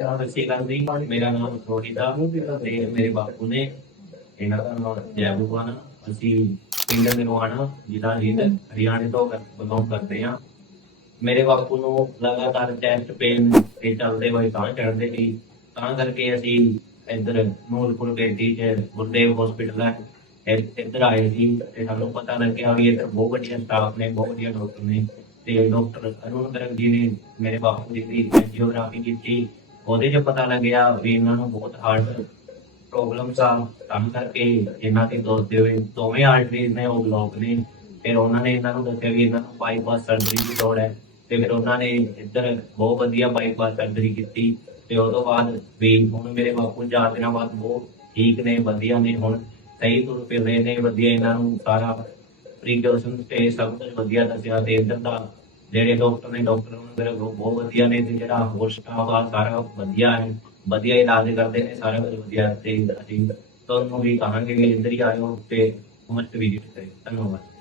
ਸੱਚੀ ਗੱਲ ਦੀ ਮੇਰਾ ਨਾਮ ਰੋਹਿਤ ਆ ਤੇ ਮੇਰੇ ਬਾਪੂ ਨੇ ਇਹਨਾਂ ਦਾ ਨਾਮ ਜੈਬੂਆਨਾ ਅਸੀਂ ਪਿੰਡ ਨਿਰਵਾਣਾ ਜ਼ਿਲ੍ਹਾ ਰੀਡ ਹਰਿਆਣੇ ਤੋਂ ਬਿਲੋਂਗ ਕਰਦੇ ਆ ਮੇਰੇ ਬਾਪੂ ਨੂੰ ਲਗਾਤਾਰ ਚੈਸਟ ਪੇਨ ਇਹ ਚੱਲਦੇ ਹੋਏ ਤਾਂ ਚੜਦੇ ਸੀ। ਤਾਂ ਕਰਕੇ ਅਸੀਂ ਇੱਧਰ ਨੂਰਪੁਰ ਗੇਟੀ ਚ ਗੁਰਦੇਵ ਹਸਪੀਟਲ ਹੈ। ਇੱਧਰ ਆਏ ਸੀ ਤੇ ਸਾਨੂੰ ਪਤਾ ਲੱਗਿਆ ਵੀ ਇੱਧਰ ਬਹੁਤ ਵਧੀਆ ਸਟਾਫ ਨੇ ਬਹੁਤ ਵਧੀਆ ਡਾਕਟਰ ਨੇ। ਤੇ ਡਾਕਟਰ ਅਰੁਣ ਗਰਗ ਜੀ ਨੇ ਮੇਰੇ ਬਾਪੂ ਦੀ ਐਂਜੀਓਗ੍ਰਾਫੀ ਕੀਤੀ। ਉਹਦੇ 'ਚ ਪਤਾ ਲੱਗਿਆ ਵੀ ਇਹਨਾਂ ਨੂੰ ਬਹੁਤ ਹਾਰਟ ਪ੍ਰੋਬਲਮਸ ਆ ਕੰਮ ਕਰਕੇ ਇਹਨਾਂ ਦੇ ਦੋ ਦੇ ਦੋਵੇਂ ਆਰਟਰੀਜ਼ ਨੇ ਉਹ ਬਲੌਕ ਨੇ। ਫਿਰ ਉਹਨਾਂ ਨੇ ਇਹਨਾਂ ਨੂੰ ਦੱਸਿਆ ਵੀ ਇਹਨਾਂ ਨੂੰ ਬਾਈਪਾਸ ਸਰਜਰੀ ਦੀ ਲੋੜ ਹੈ। ਤੇ ਫਿਰ ਉਹਨਾਂ ਨੇ ਇੱਧਰ ਬਹੁਤ ਵਧੀਆ ਬਾਈਪਾਸ ਸਰਜਰੀ ਕੀਤੀ। ਤੇ ਉਹ ਤੋਂ ਬਾਅਦ ਵੀ ਹੁਣ ਮੇਰੇ ਬਾਪੂ ਚਾਰ ਦਿਨਾਂ ਬਾਅਦ ਬਹੁਤ ਠੀਕ ਨੇ, ਵਧੀਆ ਨੇ ਹੁਣ। ਸਹੀ ਤੁਰ ਪਏ ਰਹੇ ਨੇ, ਵਧੀਆ ਇਹਨਾਂ ਨੂੰ ਸਾਰਾ ਪ੍ਰੀਕਾਸ਼ਨ ਤੇ ਸਭ ਕੁਝ ਵਧੀਆ ਦੱਸਿਆ। ਤੇ ਇੱਧਰ ਦਾ ਜਿਹੜੇ ਡਾਕਟਰ ਨੇ, ਡਾਕਟਰ ਉਹਨਾਂ ਮੇਰੇ ਕੋਲ ਬਹੁਤ ਵਧੀਆ ਨੇ ਤੇ ਜਿਹੜਾ ਹੋਰ ਸਟਾਫ ਆ, ਸਾਰਾ ਵਧੀਆ ਹੈ। ਵਧੀਆ ਇਲਾਜ ਕਰਦੇ ਨੇ, ਸਾਰਾ ਕੁਝ ਵਧੀਆ ਤੇ ਅਸੀਂ ਤੁਹਾਨੂੰ ਵੀ ਕਹਾਂਗੇ ਕਿ ਇੱਧਰ ਹੀ ਆਇਓ ਤੇ ਮਸਤ ਵਿਜ਼ਿਟ ਕਰੇ ਧੰਨਵਾਦ।